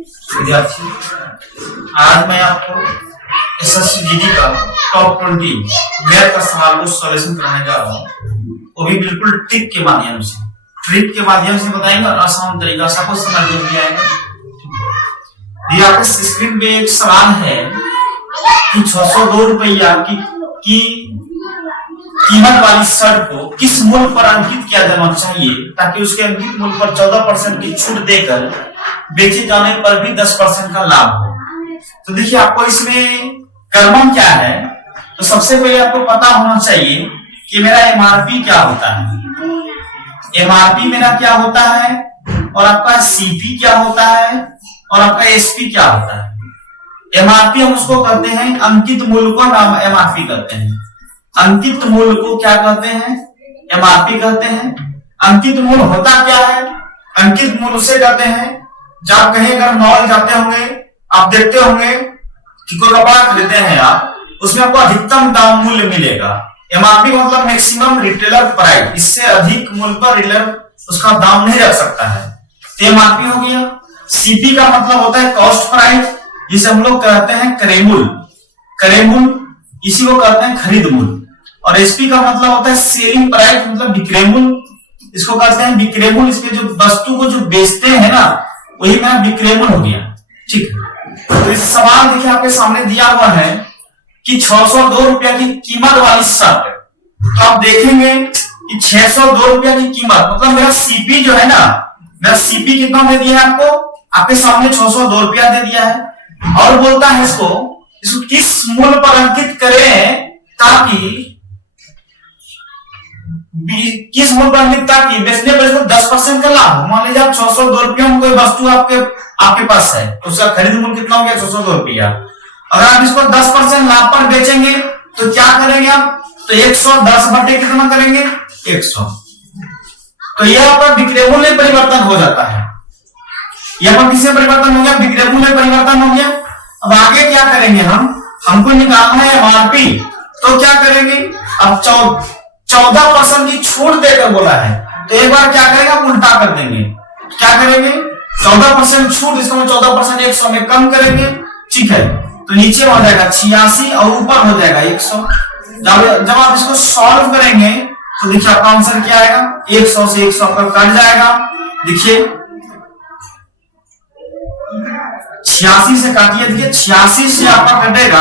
विद्यार्थी, आज मैं आपको एसएससी का टॉप 20 मैथ का सवाल को सॉल्यूशन कराने जा रहा हूँ, वो भी बिल्कुल ट्रिक के माध्यम से। ट्रिक के माध्यम से बताएंगे और आसान तरीका सबको समझ में आएगा। ये आपके स्क्रीन पे एक सवाल है कि 602 रुपया की कीमत वाली शर्ट को किस मूल्य पर अंकित किया जाना चाहिए ताकि उसके अंकित मूल्य पर 14% की छूट देकर बेचे जाने पर भी 10% का लाभ हो। तो देखिए, आपको इसमें करना क्या है, तो सबसे पहले आपको पता होना चाहिए कि मेरा एमआरपी क्या होता है। एमआरपी मेरा क्या होता है और आपका सीपी क्या होता है और आपका एसपी क्या होता है। एमआरपी हम उसको कहते हैं, अंकित मूल्य को हम एमआरपी कहते हैं। अंकित मूल्य को क्या कहते हैं? एमआरपी कहते हैं। अंकित मूल्य होता क्या है? अंकित मूल्य उसे कहते हैं जब कहीं अगर मॉल जाते होंगे, आप देखते होंगे कि कोई कपड़ा खरीदते हैं आप, उसमें आपको अधिकतम दाम मूल्य मिलेगा। एमआरपी का मतलब मैक्सिमम रिटेलर प्राइस, इससे अधिक मूल्य पर रिटेलर उसका दाम नहीं रख सकता है, तो एमआरपी हो गया। सीपी का मतलब होता है कॉस्ट प्राइस, जिसे हम लोग कहते हैं करेमूल। करेमूल इसी को कहते हैं खरीद मूल्य। और एसपी का मतलब होता है सेलिंग प्राइस, मतलब विक्रयमूल्य, इसको कहते हैं विक्रयमूल्य। इसके जो वस्तु को जो बेचते हैं ना, वही मेरा विक्रयमूल्य हो गया। ठीक है, तो इस सवाल देखिए आपके सामने दिया हुआ है कि 602 रुपया की कीमत वाली शर्ट, तो आप देखेंगे कि 602 रुपया की कीमत मतलब मेरा सीपी जो है ना, मेरा सीपी कितना दे दिया है आपको, आपके सामने 602 रुपया दे दिया है। और बोलता है इसको किस मूल्य पर अंकित करें ताकि किस मूल्य पर अंकित ताकि बेचने पर इसको 10% का लाभ हो। मान लीजिए आप 602 रुपया में कोई वस्तु आपके पास है, तो उसका खरीद मूल्य कितना हो गया? 602 रुपया। अगर आप इसको 10% लाभ पर बेचेंगे तो क्या करेंगे आप? तो 110 बटे कितना करेंगे? 100। तो यह आपका विक्रय मूल्य परिवर्तन हो जाता है। यह पर किससे परिवर्तन हो गया? विक्रय मूल्य परिवर्तन हो गया। अब आगे क्या करेंगे हमको निकालना है एमआरपी, तो क्या करेंगे? अब 14% की छूट देकर बोला है, तो एक बार क्या करेंगे? आप उल्टा कर देंगे। क्या करेंगे? 14% छूट, इसको 14% 100 में कम करेंगे। ठीक है, तो नीचे हो जाएगा 86 और ऊपर हो जाएगा 100। जब आप इसको सॉल्व करेंगे तो देखिए आपका आंसर क्या आएगा? 100 से 100 का कट जाएगा। देखिए 86 से काटिए, देखिए 86 से आपका कटेगा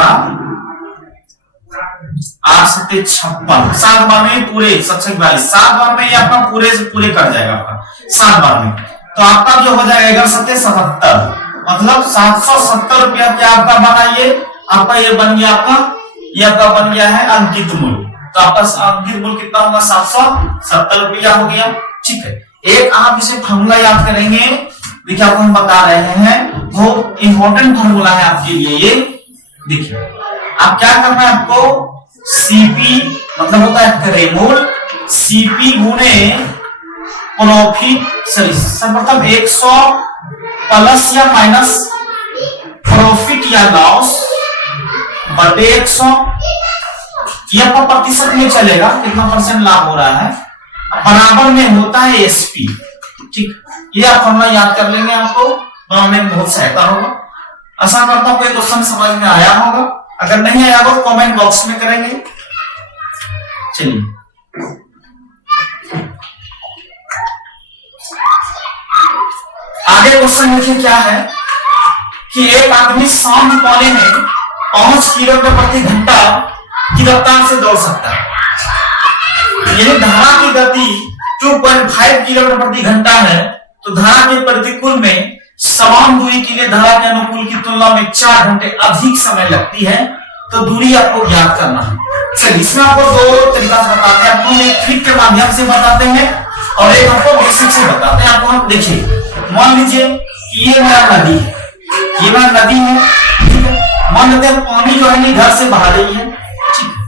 8 से 56, 7 बार में पूरे 42, 7 बार में ये आपका पूरे से पूरे कट जाएगा आपका 7 बार में। तो आपका जो हो जाएगा 77, मतलब 770 रुपया क्या आपका बना? ये आपका ये बन गया ये आपका बन गया है अंकित मूल्य। तो आपका अंकित मूल्य कितना होगा? 770 रुपया हो गया। ठीक है, एक आप इसे फॉर्मूला याद करेंगे। देखिए आपको हम बता रहे हैं, वो इंपॉर्टेंट फॉर्मूला है आपके लिए ये। देखिए आप क्या करना है, आपको सीपी मतलब होता है करेमूल, सीपी गुणे प्रॉफिट, सर्वप्रथम 100 प्लस या माइनस प्रॉफिट या लॉस बटे 100। यह आपका प्रतिशत में चलेगा, कितना परसेंट लाभ हो रहा है, बराबर में होता है एसपी। ठीक, ये आप फॉर्मूला याद कर लेंगे, आपको बनाने में बहुत सहायता होगा। आशा करता हूं कोई क्वेश्चन समझ में आया होगा। अगर नहीं आया तो कमेंट बॉक्स में करेंगे। चलिए आगे क्वेश्चन देखिए क्या है कि एक आदमी शाम पौने में 5 किलोमीटर प्रति घंटा की रफ्तार से दौड़ सकता है। यदि धारा की गति 2.5 किलोमीटर प्रति घंटा है, तो धारा के प्रतिकूल में समान दूरी के लिए धारा के अनुकूल की तुलना में 4 घंटे अधिक समय लगती है, तो दूरी आपको ज्ञात करना है। चलिए इसमें आपको दो तरीका से बताते हैं, आपको एक ट्रिक के माध्यम से बताते हैं और एक आपको बेसिक से बताते हैं। आपको हम देखिए, मान लीजिए कि ये मेरा नदी है, ये मेरा नदी है। ठीक है, मान लेते हैं पानी जो है इधर से बहा रही है। ठीक है,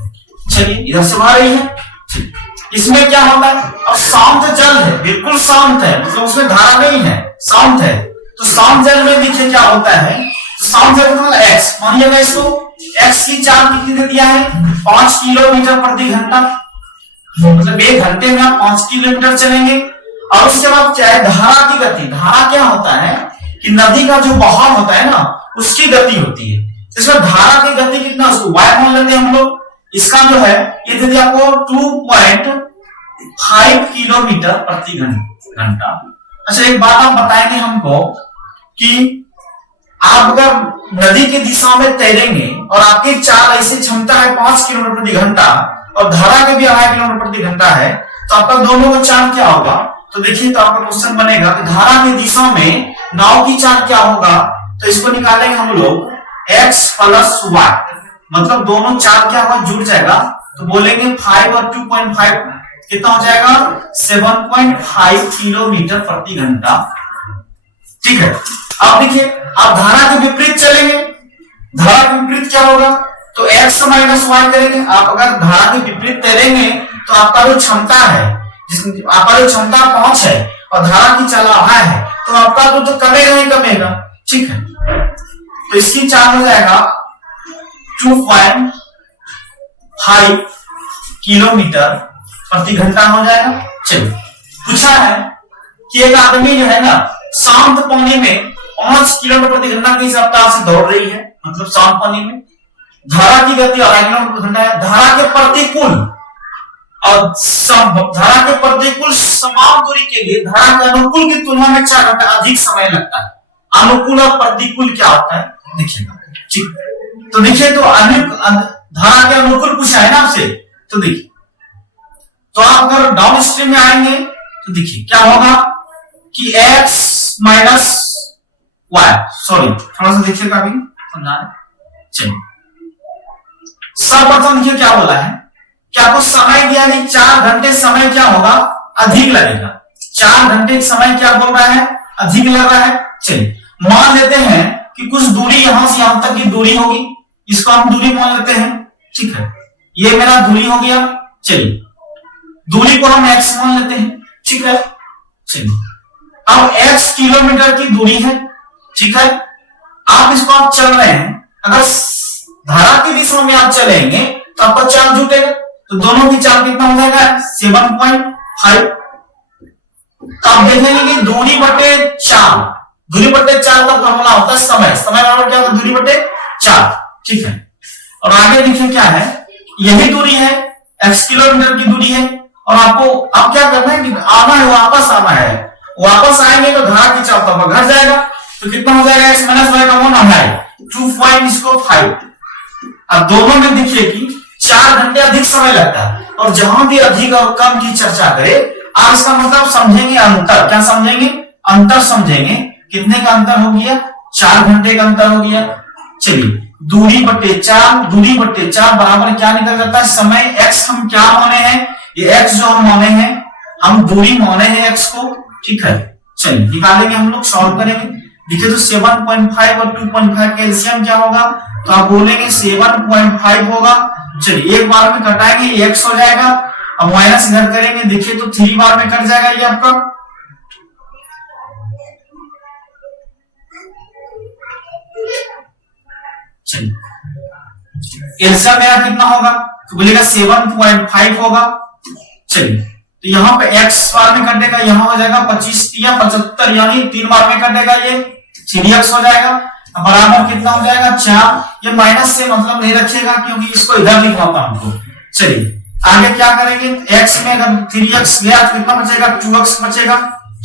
चलिए इधर से बहा रही है। ठीक, इसमें क्या होता है? अब शांत जल है, बिल्कुल शांत है, मतलब उसमें धारा नहीं है, शांत है। तो शांत जल में देखिए क्या होता है, शांत जल मतलब एक्स, मानिएगा इसको एक्स की चाल कितनी दे दिया है? 5 किलोमीटर प्रति घंटा, मतलब 1 घंटे में आप 5 किलोमीटर चलेंगे। और उसके बाद चाहे धारा की गति, धारा क्या होता है कि नदी का जो बहाव होता है ना उसकी गति होती है। इसमें धारा की गति कितना, उसको y मान लेते हैं हम लोग। इसका जो है ये दे दिया आपको 2.5 किलोमीटर प्रति घंटा। अच्छा एक बात आप बताएंगे हमको कि आप अगर नदी की दिशा में तैरेंगे और आपकी चाल ऐसी क्षमता है 5 किलोमीटर प्रति घंटा और धारा के भी 2.5 किलोमीटर प्रति घंटा है, तो आपका दोनों का चाल क्या होगा? तो देखिए, तो आपका क्वेश्चन बनेगा कि धारा की दिशा में नाव की चाल क्या होगा। तो इसको निकालेंगे हम लोग x प्लस y, मतलब दोनों चाल क्या होगा, जुड़ जाएगा। तो बोलेंगे 5 और 2.5 कितना हो जाएगा, 7.5 किलोमीटर प्रति घंटा। ठीक है, अब देखिए आप धारा के विपरीत चलेंगे, धारा के विपरीत क्या होगा, तो x माइनस y करेंगे। आप अगर धारा के विपरीत तैरेंगे तो आपका जो क्षमता है, आपका जो क्षमता 5 है और धारा की चाल आधा है, तो आपका तो कमेगा ही कमेगा। ठीक है, तो इसकी चाल हो जाएगा 2.5 किलोमीटर प्रति घंटा हो जाएगा। चलिए, पूछा है कि एक आदमी जो है ना शांत पानी में 5 किलोमीटर प्रति घंटा की रफ्तार से दौड़ रही है, मतलब शांत पानी में धारा की गति 2.5 किलोमीटर प्रति घंटा है। धारा के प्रतिकूल समान दूरी के लिए धारा के अनुकूल की तुलना में 4 घंटा अधिक समय लगता है। अनुकूल और प्रतिकूल क्या होता है देखिएगा। ठीक, तो देखिए, तो धारा के अनुकूल पूछा है ना आपसे, तो देखिए, तो आप अगर डाउन स्ट्रीम में आएंगे तो देखिए क्या होगा कि x माइनस y, सॉरी थोड़ा सा देखिएगा अभी समझा। चलिए, सर्वप्रथम देखिए क्या बोला है कि आपको समय दिया है 4 घंटे समय क्या होगा, अधिक लगेगा। 4 घंटे समय क्या बोल रहा है, अधिक लग रहा है। चलिए, मान लेते हैं कि कुछ दूरी यहां से यहां तक की दूरी होगी, इसको हम दूरी मान लेते हैं। ठीक है, ये मेरा दूरी हो गया। चलिए, दूरी को हम x मान लेते हैं। ठीक है, चलिए, अब x किलोमीटर की दूरी है। ठीक है, आप इसको आप चल रहे हैं, अगर धारा की दिशा में आप चलेंगे तो आपका चाल जुटेगा, तो दोनों की चाल कितना हो जाएगा, 7.5। तो आप देखेंगे कि दूरी बटे 4 का फॉर्मूला होता है समय बराबर क्या होता है, दूरी बटे 4। ठीक है, और आगे देखिए क्या है, यही दूरी है, x किलोमीटर की दूरी है, और आपको अब क्या करना है कि आना है, वापस आना है। वापस आएंगे तो धारा की चाल तो घट जाएगा, तो कितना हो जाएगा, x माइनस y का मान है 2.5। अब दोनों में देखिए कि 4 घंटे अधिक समय लगता है, और जहां भी अधिक और कम की चर्चा करें आप इसका मतलब समझेंगे अंतर। क्या समझेंगे, अंतर समझेंगे। कितने का अंतर हो गया, 4 घंटे का अंतर हो गया। चलिए, दूरी बटे 4 बराबर क्या निकल जाता है, समय। x हम क्या माने हैं, ये x जो हम माने हैं, हम दूरी माने हैं x को। ठीक है, चलिए निकालेंगे, हम लोग सॉल्व करेंगे। देखिए, तो 7.5 और 2.5 का एलसीएम क्या होगा, तो आप बोलेंगे 7.5 होगा। चलिए, एक बार में घटाएंगे, ये x हो जाएगा। अब माइनस इधर करेंगे, देखिए तो 3 बार में कट जाएगा ये आपका। चलिए, एलसीएम मेरा कितना होगा, तो बोलेगा 7.5 होगा। चलिए, तो यहाँ पे x बार में कटेगा, यहाँ हो जाएगा 25 या 75, यानी 3 बार में कटेगा, ये 3x हो जाएगा। बराबर कितना हो जाएगा, 4। ये माइनस से मतलब नहीं रखिएगा क्योंकि इसको इधर लिखना होता हमको। चलिए, आगे क्या करेंगे, x में अगर 3x गया तो कितना बचेगा, 2x बचेगा।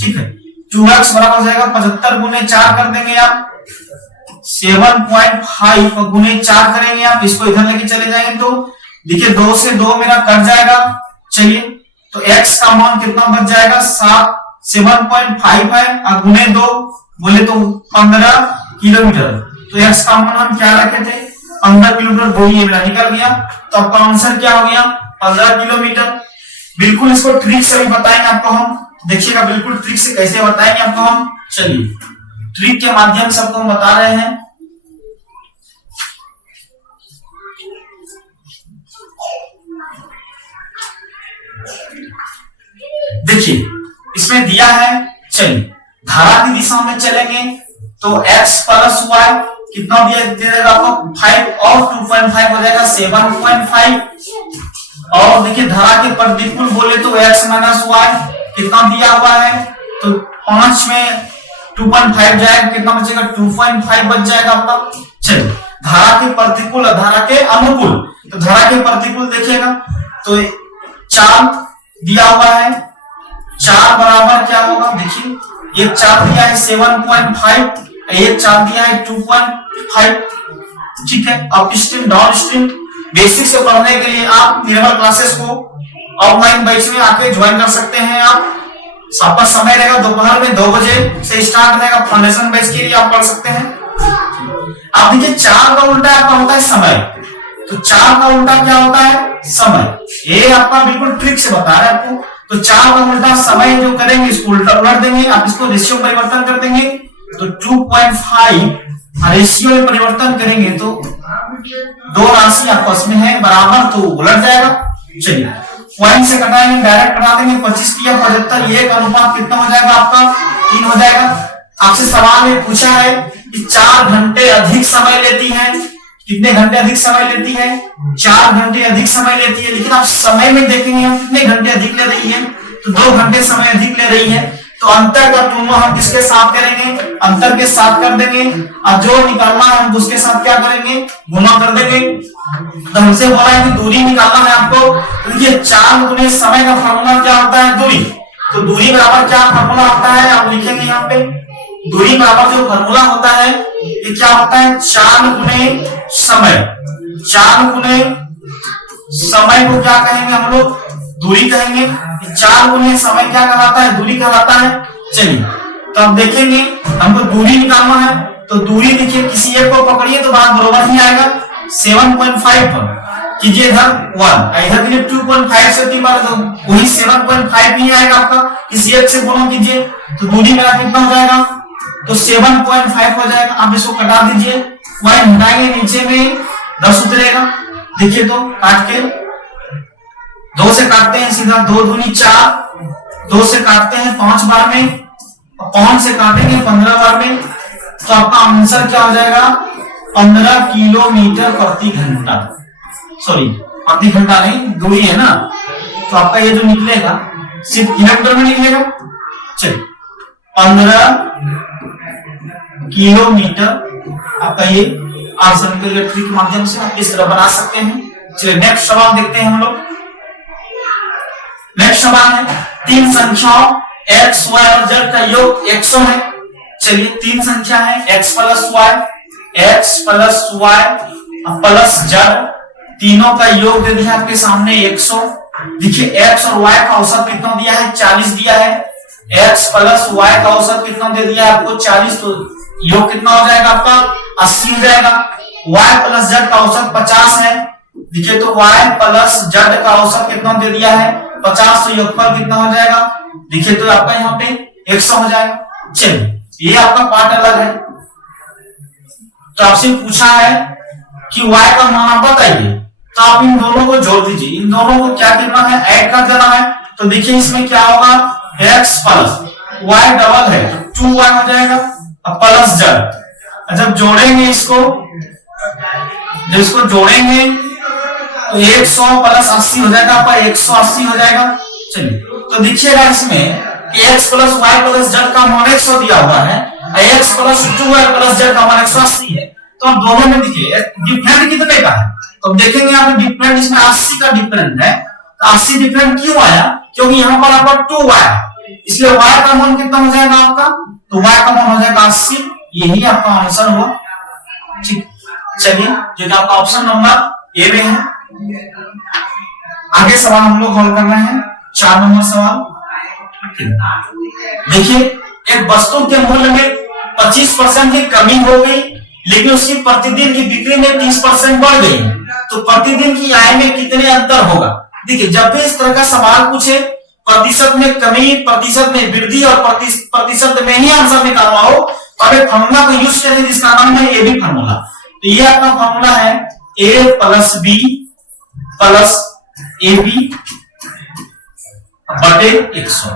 ठीक है, 2x बराबर हो जाएगा 75 गुने 4 कर देंगे आप, 7.5 गुने 4 करेंगे आप, इसको इधर लेके चले जाएंगे तो देखिए 2 से 2 मेरा कट जाएगा। चलिए, तो x का मान कितना बच जाएगा, 7.5 है, और गुने 2 बोले तो 15 किलोमीटर। तो x का मान हम क्या रखे थे, 15 किलोमीटर, वो ये मेरा निकल गया। तो आपका आंसर क्या हो गया, 15 किलोमीटर। बिल्कुल इसको ट्रिक से भी बताएंगे आपको हम, देखिएगा बिल्कुल ट्रिक से कैसे बताएंगे आपको हम। चलिए, ट्रिक के माध्यम से आपको हम बता रहे हैं। देखिए, इसमें दिया है, चलिए धारा की दिशा में चलेंगे तो x प्लस y कितना दिया देगा आपको, 5 और 2.5 हो जाएगा 7.5। और देखिए, धारा के प्रतिकूल बोले तो x माइनस y कितना दिया हुआ है, तो 5 में 2.5 जाएगा, कितना बचेगा 2.5 बच जाएगा आपका। चलिए धारा के प्रतिकूल धारा के अनुकूल, तो धारा के प्रतिकूल देखिएगा तो 4 दिया हुआ है, 4 बराबर क्या होगा देखिए, एक 4 दिया है 7.5, एक 4 दिया है 2.5। ठीक है, अब स्ट्रीम डाउन स्ट्रीम बेसिक से पढ़ने के लिए आप निर्मल क्लासेस को ऑफलाइन बैच में आके ज्वाइन कर सकते हैं। आप आपका समय रहेगा दोपहर में 2 बजे से स्टार्ट रहेगा, फाउंडेशन बैच के लिए आप पढ़ सकते हैं। आप देखिए 4 का उल्टा आपका होता है समय, तो 4 का उल्टा क्या होता है समय। ये आपका बिल्कुल ट्रिक से बता रहे हैं आपको। तो 4 का उल्टा समय जो करेंगे इसको उल्टा उलट देंगे, आप इसको रेशियो परिवर्तन कर देंगे तो 2.5 रेशियो में परिवर्तन करेंगे तो 2 राशि आपस में है बराबर, तो उलट जाएगा। चलिए पॉइंट से कटाएंगे, डायरेक्ट कटा देंगे, 25 किया 75, एक अनुपात कितना हो जाएगा आपका 3 हो जाएगा। आपसे सवाल में पूछा है कि 4 घंटे अधिक समय लेती है, कितने घंटे अधिक समय लेती है 4 घंटे अधिक समय लेती है, लेकिन आप समय में देखेंगे हम कितने घंटे अधिक ले रही है, तो 2 घंटे समय अधिक ले रही है। तो अंतर का तुलना हम किसके साथ करेंगे, अंतर के साथ कर देंगे, और जो निकालना है हम उसके साथ क्या करेंगे गुना कर देंगे। तो हमसे बोला है कि दूरी निकालना है आपको, देखिए 4 गुने समय का फॉर्मूला क्या होता है दूरी, तो दूरी बराबर क्या फॉर्मूला होता है आप लिखेंगे यहाँ पे, दूरी बराबर जो फॉर्मूला होता है ये क्या होता है 4 गुने समय, 4 गुने समय को क्या कहेंगे हम लोग दूरी कहेंगे, 4 गुने समय क्या कहलाता है दूरी कहलाता है। चलिए तो अब देखेंगे हमको दूरी निकालना है, तो दूरी देखिए किसी एक को पकड़िए तो बात बराबर ही आएगा, 7.5 पर कीजिए इधर 1, इधर कीजिए 2.5 से 3 बार तो वही 7.5 ही आएगा आपका, किसी एक से गुणा कीजिए तो दूरी मेरा कितना हो जाएगा तो 7.5 हो जाएगा। आप इसको कटा दीजिए, पॉइंट हटाएंगे नीचे में 10 उतरेगा, देखिए तो काट के 2 से काटते हैं सीधा, 2 दूनी 4, 2 से काटते हैं 5 बार में, 5 से काटेंगे 15 बार में, तो आपका आंसर क्या हो जाएगा 15 किलोमीटर प्रति घंटा, सॉरी प्रति घंटा नहीं दूरी है ना, तो आपका ये जो निकलेगा सिर्फ किलोमीटर में निकलेगा। चलिए 15 किलोमीटर आपका ये आंसर निकलेगा। ट्रिक के माध्यम से आप इस तरह बना सकते हैं। चलिए नेक्स्ट सवाल देखते हैं हम लोग। नेक्स्ट सवाल है 3 संख्याओं x, y और z का योग 100 है। चलिए 3 संख्या है x plus y plus z, तीनों का योग दे दिया आपके सामने 100। देखिए x और y का औसत कितना दिया है 40 दिया है, x प्लस y का औसत कितना दे दिया है आपको 40, तो योग कितना हो जाएगा आपका 80 हो जाएगा। y प्लस z का औसत 50 है, देखिए तो y प्लस z का औसत कितना दे दिया है 50, तो योगफल कितना हो जाएगा देखिए तो आपका यहाँ पे 100 हो जाएगा। चलिए ये आपका पार्ट अलग है। तो आपसे पूछा है कि y का मान आप बताइए, तो आप इन दोनों को जोड़ दीजिए, इन दोनों को क्या करना है ऐड कर देना है। तो देखिए इसमें क्या होगा x प्लस y डबल है तो 2y हो जाएगा प्लस z। जब जोड़ेंगे इसको, जब इसको जोड़ेंगे तो 100 प्लस 80 हो जाएगा, आपका 180 हो जाएगा। चलिए तो देखिएगा इसमें कि x plus y plus z का मान 100 दिया हुआ है, x plus 2y plus z का मान 180 है, तो अब दोनों में देखिए डिफरेंट कितने का है, तो देखेंगे यहाँ पे डिफरेंट इसमें 80 का डिफरेंट है। तो 80 डिफरेंट क्यों आया, क्योंकि यहाँ पर आपका 2y है, इसलिए y का मान कितना हो जाएगा आपका, तो y का मान हो जाएगा 80, यही आपका आंसर हुआ। ठीक, चलिए जो कि आपका ऑप्शन नंबर ए में है। आगे सवाल हम लोग हल कर रहे हैं 4 नंबर सवाल। देखिए एक वस्तु के मूल्य में 25% की कमी हो गई, लेकिन उसकी प्रतिदिन की बिक्री में 30% बढ़ गई, तो प्रतिदिन की आय में कितने अंतर होगा। देखिए जब भी इस तरह का सवाल पूछे, प्रतिशत में कमी, प्रतिशत में वृद्धि और प्रतिशत में ही आंसर निकालना हो, तो आप एक फॉर्मूला को यूज करेंगे जिसका नाम है एबी फॉर्मूला। तो ये आपका फॉर्मूला है a plus b plus a b बटे 100।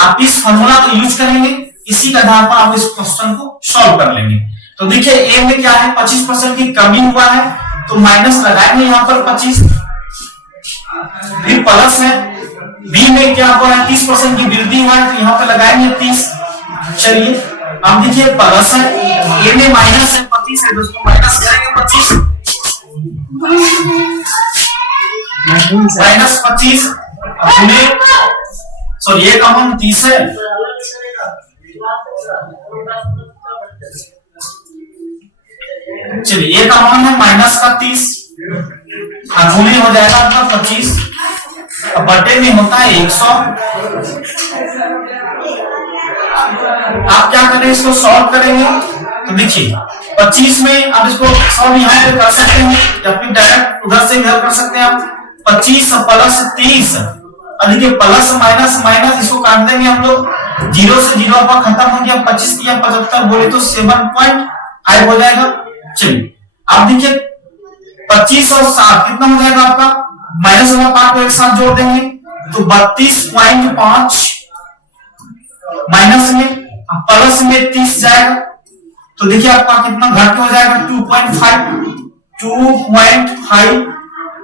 आप इस फॉर्मूला को यूज करेंगे, इसी के आधार पर आप इस क्वेश्चन को सॉल्व कर लेंगे। तो देखिए ए में क्या है 25% की कमी हुआ है, तो माइनस लगाएंगे यहाँ पर 25, फिर प्लस है। बी में क्या हुआ है 30% की वृद्धि हुआ है, तो यहाँ पे लगाएंगे 30। चलिए अब देखिए प्लस है, ए में माइनस है 25 है, दोस्तों माइनस करेंगे 25, माइनस 25 अपने सॉरी एक अमन 30 है, चलिए एक अमन है माइनस का 30, अगुने हो जाएगा आपका 25, बटे में होता है 100। आप क्या करें, इसको सॉल्व करेंगे तो देखिए 25 में आप इसको सॉल्व यहाँ पे कर सकते हैं या फिर डायरेक्ट उधर से इधर कर सकते हैं आप। 25 प्लस 30, देखिए प्लस माइनस माइनस इसको काट देंगे हम लोग, 0 से 0 आपका खत्म हो गया, 25 किया 75 बोले तो 7.5 हो जाएगा। चलिए आप देखिए 25 और 7 कितना हो जाएगा आपका, माइनस वाला पार्ट को एक साथ जोड़ देंगे तो 32.5 माइनस में प्लस में 30 जाएगा तो देखिए आपका कितना घट हो जाएगा 2.5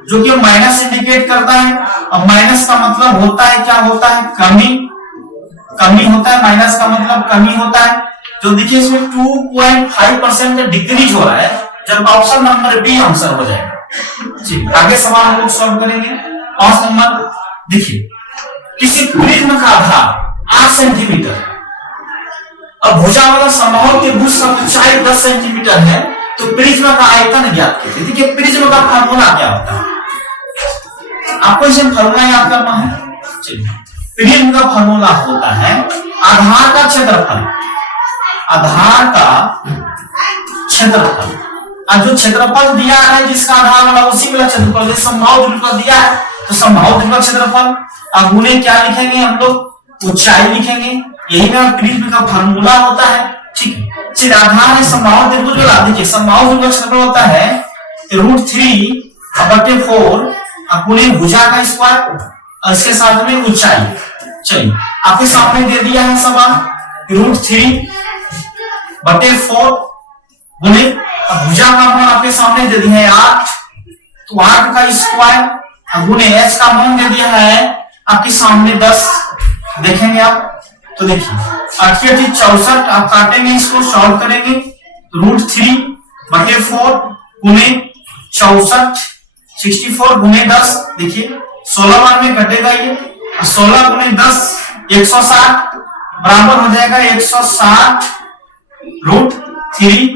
जो कि माइनस इंडिकेट करता है। अब माइनस का मतलब होता है क्या होता है, कमी होता है, माइनस का मतलब कमी होता है। जो देखिए इसमें 2.5% का डिक्रीज हो रहा है, जब ऑप्शन नंबर बी आंसर हो जाएगा। आगे सवाल हम लोग सॉल्व करेंगे। 5 नंबर देखिए, किसी प्रिज्म का आधार 8 सेंटीमीटर, अब भुजा वाला समबाहु त्रिभुज का ऊंचाई 10 सेंटीमीटर है तो प्रिज्म का आयतन ज्ञात कीजिए। देखिए प्रिज्म का फार्मूला क्या होता है, आपको इसे फार्मूला याद करना है। चलिए प्रिज्म का फार्मूला होता है आधार का क्षेत्रफल, आधार का क्षेत्रफल, और जो क्षेत्रफल दिया है जिसका आधार वाला उसी वाला क्षेत्रफल, समबाहु त्रिभुज का दिया है तो समबाहु त्रिभुज का क्षेत्रफल, और गुणे क्या लिखेंगे हम लोग, ऊंचाई लिखेंगे, यही मेरा प्रिज्म का फार्मूला होता है। ठीक है, फिर आधार है समबाहु त्रिभुज वाला, देखिए समबाहु त्रिभुज का क्षेत्रफल होता है √3/4 गुणे भुजा का स्क्वायर और इसके साथ में ऊंचाई। चलिए आपके सामने दे दिया है सवाल, √3/4 गुणे भुजा का मान आपके सामने दे दिया है 8, तो 8 का स्क्वायर गुणे एच का मान दे दिया है आपके सामने 10। देखेंगे आप तो देखिए 8×64 आप काटेंगे, इसको सॉल्व करेंगे √3/4 गुणे 64 64 गुणे 10, देखिए 16 बार में कटेगा ये, 16 गुणे 10 160 बराबर हो जाएगा 160√3।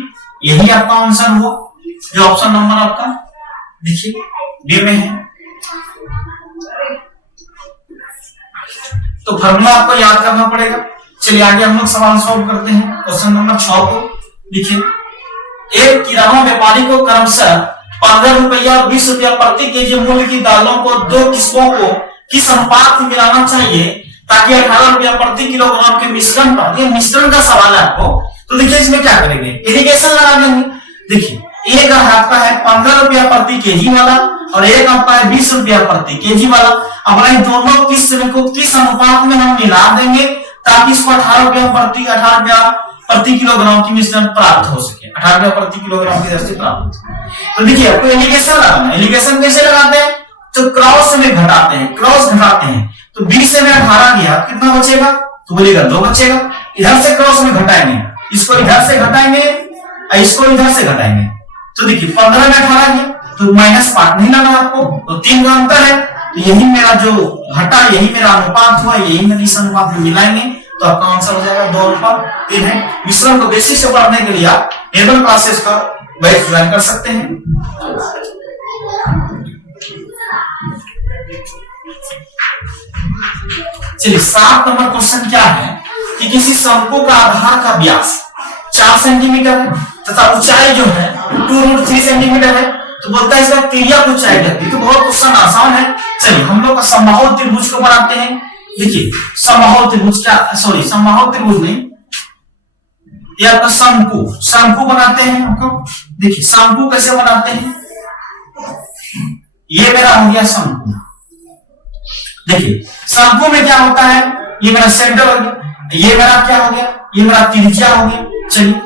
यही आपका आंसर हुआ, जो ऑप्शन नंबर आपका देखिए बी में है। तो फार्मूला आपको याद करना पड़ेगा। चलिए आगे हम लोग सवाल सॉल्व करते हैं। क्वेश्चन नंबर 6 को देखिए, एक किराना व्यापारी को क्रमशः 15 रुपया और 20 रुपया प्रति केजी मूल्य की दालों को 2 किस्मों को किस अनुपात में मिलाना चाहिए ताकि 18 रुपया प्रति किलोग्राम के मिश्रण पर, ये मिश्रण का सवाल है आपको। तो देखिए इसमें क्या करेंगे, इरिगेशन लगा देंगे। देखिए एक आपका है 15 रुपया प्रति केजी वाला और एक आपका है 20 रुपया प्रति केजी वाला। अब इन दोनों किस्म को किस अनुपात में हम मिला देंगे ताकि इसको 18 रुपया प्रति किलोग्राम की मिश्रण प्राप्त हो सके, 18 रुपया प्रति किलोग्राम की दर से प्राप्त हो सके। तो देखिए आपको एलिगेशन लगाना है। एलिगेशन कैसे लगाते हैं, तो क्रॉस में घटाते हैं, क्रॉस घटाते हैं। तो 20 से 18 गया, कितना बचेगा, तो बोलेगा 2 बचेगा। इधर से क्रॉस में घटाएंगे, इसको इधर से घटाएंगे, इसको इधर से घटाएंगे। तो देखिए 15 में 18 गया तो माइनस पार्ट नहीं लाना आपको, तो 3 का अंतर है। तो यही मेरा जो घटा, यही मेरा अनुपात हुआ, यही मेरे इस अनुपात में मिलाएंगे तो आपका आंसर हो जाएगा 2:3 है। मिश्रण को बेसिक से पढ़ने के लिए आप टेबल क्लासेस का बैच ज्वाइन कर सकते हैं। चलिए 7 नंबर क्वेश्चन क्या है कि किसी शंकु का आधार का व्यास 4 सेंटीमीटर है तथा ऊंचाई जो है 2√3 सेंटीमीटर है, तो बोलता है इसका त्रिज्या को ऊंचाई लगती है। तो बहुत क्वेश्चन आसान है। चलिए हम लोग समबाहु त्रिभुज को बनाते हैं। देखिए समबाहु त्रिभुज क्या, सॉरी समबाहु त्रिभुज नहीं, ये आपका शंकु बनाते हैं हमको। देखिए शंकु कैसे बनाते हैं, ये मेरा हो गया शंकु। देखिए शंकु में क्या होता है, ये मेरा सेंटर हो गया, ये मेरा क्या हो गया, ये मेरा त्रिज्या हो गया। चलिए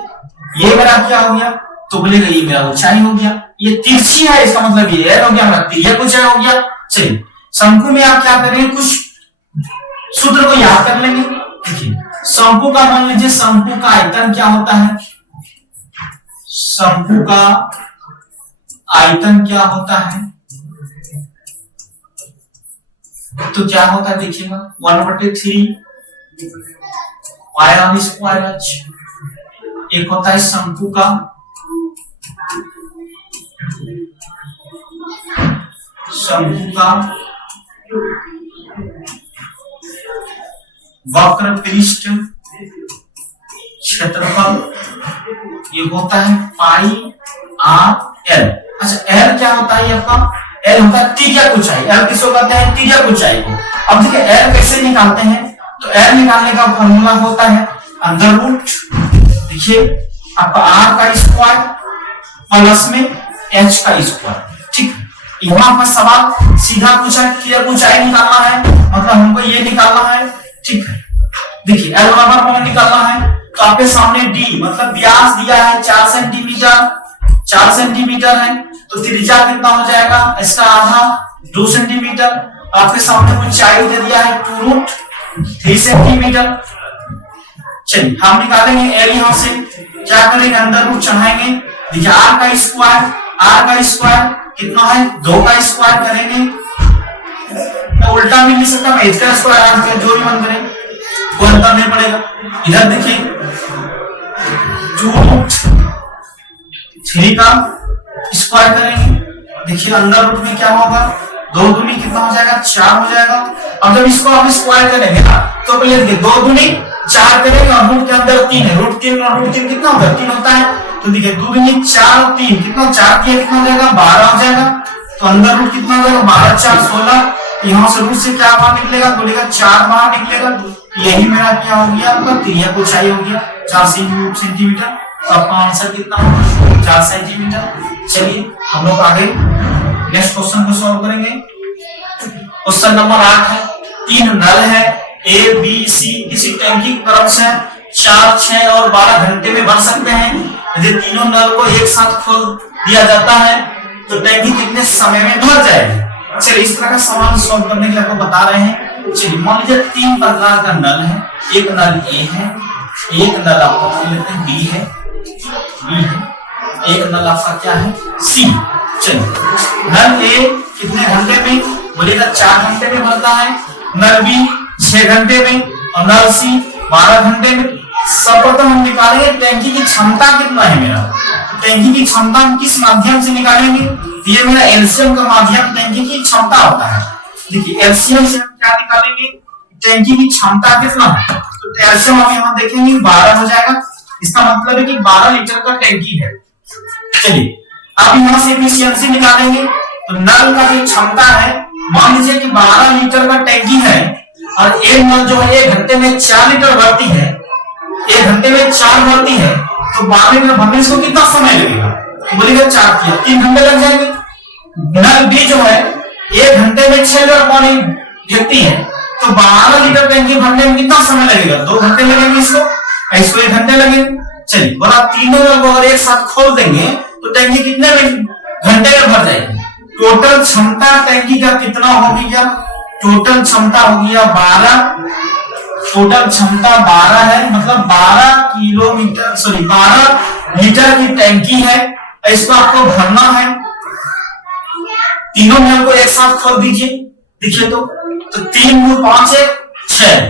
ये मेरा क्या हो गया, तो बोलेगा ये मेरा ऊंचाई हो गया। ये तिरछी है, इसका मतलब ये हो गया मेरा त्रिज्या ऊंचाई हो गया। चलिए शंकु में आप क्या करेंगे, कुछ सूत्र को याद कर लेंगे। देखिए शंकु का मान लीजिए, शंकु का आयतन क्या होता है, शंकु का आयतन क्या होता है, तो क्या होता है देखिएगा 1/3 पाई आर स्क्वायर एच। एक होता है शंकु का वक्र पृष्ठ क्षेत्रफल, ये होता है पाई आर एल। अच्छा एल क्या होता है आपका, एल होता है तिर्यक ऊंचाई। एल किसको कहते हैं, तिर्यक ऊंचाई को। अब देखिए एल कैसे निकालते हैं, तो एल निकालने का फॉर्मूला होता है अंडर रूट, देखिए आपका आर का स्क्वायर प्लस में एच का स्क्वायर। ठीक, यहाँ पर सवाल सीधा पूछा तिर्यक ऊंचाई निकालना है, मतलब हमको ये निकालना है। ठीक है, देखिए एल बराबर कौन निकालना है, तो आपके सामने डी मतलब व्यास दिया है 4 सेंटीमीटर, 4 सेंटीमीटर है, तो त्रिज्या कितना हो जाएगा, इसका आधा 2 सेंटीमीटर। आपके सामने ऊंचाई दे दिया है 2√3 सेंटीमीटर। चलिए हम निकालेंगे एल, यहां से क्या करेंगे, अंदर रूट चढ़ाएंगे। देखिए आर का स्क्वायर कितना है, 2 का स्क्वायर करेंगे, तो उल्टा भी लिख सकता है, इसका स्क्वायर जो भी मन करे वो अंतर नहीं पड़ेगा। इधर देखिए 2√3 का स्क्वायर करेंगे, देखिए अंदर रूट में क्या होगा, 2 दूनी कितना हो जाएगा, 4 हो जाएगा। अब जब इसको हम स्क्वायर करेंगे ना, तो पहले देखिए 2 दूनी 4 करेंगे और रूट के अंदर 3 है, √3 और √3 कितना होता है, 3 होता है। तो देखिए 2 दूनी 4 और 3 कितना, 4 कितना हो जाएगा, 12 हो जाएगा। तो अंदर रूट कितना हो जाएगा, 12 4 16। यहाँ से रूट से क्या बाहर निकलेगा, बोलेगा 4 बाहर निकलेगा। यही मेरा क्या हो गया, आपका तिर्यक ऊंचाई हो गया 4 सेंटीमीटर। तो आपका आंसर कितना होगा, 4 सेंटीमीटर। चलिए हम लोग आगे नेक्स्ट क्वेश्चन को सॉल्व करेंगे। क्वेश्चन नंबर 8 है, 3 नल है ए बी सी किसी टंकी की तरफ से 4 6 और 12 घंटे में भर सकते हैं। यदि तीनों नल को एक साथ खोल दिया जाता है तो टंकी कितने समय में भर जाएगी। चलिए इस तरह का सवाल सॉल्व करने के लिए आपको बता रहे हैं। चलिए मान लीजिए 3 प्रकार का नल है, एक नल ए है, एक नल आपका मान लेते हैं बी है, एक नल आपका क्या है, सी। चलिए नल ए कितने घंटे में, बोलेगा 4 घंटे में भरता है, नल बी 6 घंटे में और नल सी 12 घंटे में। सर्वप्रथम हम निकालेंगे टैंकी की क्षमता कितना है मेरा, टैंकी की क्षमता हम किस माध्यम से निकालेंगे, ये मेरा एलसीएम का माध्यम टैंकी की क्षमता होता है। देखिए एलसीएम से हम क्या निकालेंगे, टैंकी की क्षमता कितना है, तो एलसीएम हम यहाँ देखेंगे 12 हो जाएगा। इसका मतलब है कि 12 लीटर का टैंकी है। चलिए अब यहाँ से एफिशिएंसी निकालेंगे, तो नल का जो क्षमता है, मान लीजिए कि 12 लीटर का टैंकी है और एक नल जो है 1 घंटे में 4 लीटर भरती है, 1 घंटे में 4 भरती है, तो 12 लीटर भरने से कितना समय लगेगा, बोलेगा 4 किया 3 घंटे लग जाएंगे। नल बी जो है 1 घंटे में 6 लीटर पानी फेंकती है, तो 12 लीटर टैंकी भरने में कितना समय लगेगा, 2 घंटे लगेंगे, इसको 1 घंटे लगेंगे। चलिए बोला तीनों नल को अगर एक साथ खोल देंगे तो टैंकी कितने घंटे में भर जाएगी। टोटल क्षमता टैंकी का कितना हो गया, टोटल क्षमता हो गया 12, टोटल क्षमता 12 है, मतलब 12 लीटर की टैंकी है। इसको आपको भरना है, तीनों नल को एक साथ खोल दीजिए, देखिए तो 3 × 5 = 6,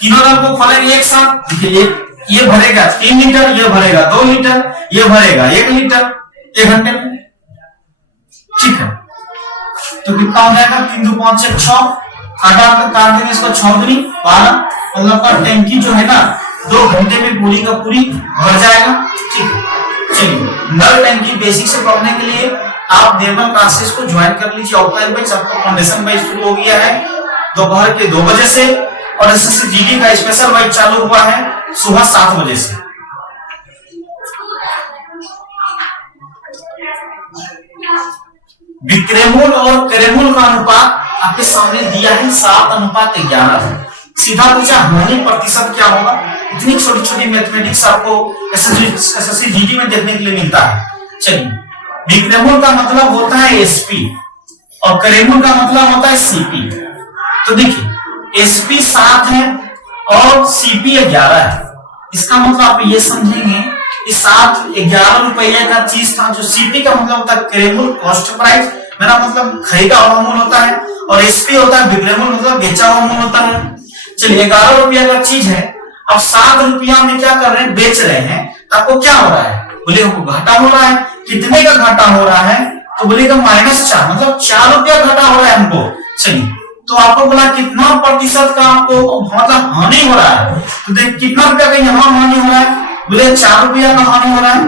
तीनों नल को खोलेंगे एक साथ, देखिए ये भरेगा 3 लीटर, ये भरेगा 2 लीटर, ये भरेगा 1 लीटर 1 घंटे में। ठीक है, तो कितना हो जाएगा, 3 × 5 = 6, काट देंगे इसको 6 दूनी 12, मतलब का टैंकी जो है ना 2 घंटे में पूरी का पूरी भर जाएगा। ठीक है, चलिए नल टैंकी बेसिक से पढ़ने के लिए आप निर्मल क्लासेस को ज्वाइन कर लीजिए। ऑफलाइन बैच आपका फाउंडेशन बैच शुरू हो गया है दोपहर के 2 बजे से, और एसएससी जीडी का स्पेशल बैच चालू हुआ है सुबह 7 बजे से। विक्रयमूल्य और क्रयमूल्य का अनुपात आपके सामने दिया है 7:11। सीधा पूछा हानि प्रतिशत क्या होगा। इतनी छोटी छोटी मैथमेटिक्स आपको एसएससी जीडी में देखने के लिए मिलता है। चलिए विक्रयमूल्य का मतलब होता है एसपी और क्रयमूल्य का मतलब होता है सीपी। तो देखिए एसपी 7 है और सीपी 11 है। इसका मतलब आप ये समझेंगे कि 7-11 रुपये का चीज था, जो सीपी का मतलब होता है क्रेमुल कॉस्ट प्राइस, मेरा मतलब खरीदा हुआ मूल्य होता है, और एसपी होता है विक्रयमूल्य मतलब बेचा हुआ मूल्य होता है। चलिए 11 रुपया का चीज है, अब 7 रुपया में क्या कर रहे हैं, बेच रहे हैं, आपको क्या हो रहा है, बोले घाटा हो रहा है। कितने का घाटा हो रहा है, तो बोलेगा -4, मतलब 4 रुपया घाटा हो रहा है हमको। चलिए तो आपको बोला कितना प्रतिशत का आपको मतलब हानि हो रहा है, तो देख कितना रुपया का यहाँ हानि हो रहा है, बोले 4 रुपया का हानि हो रहा है।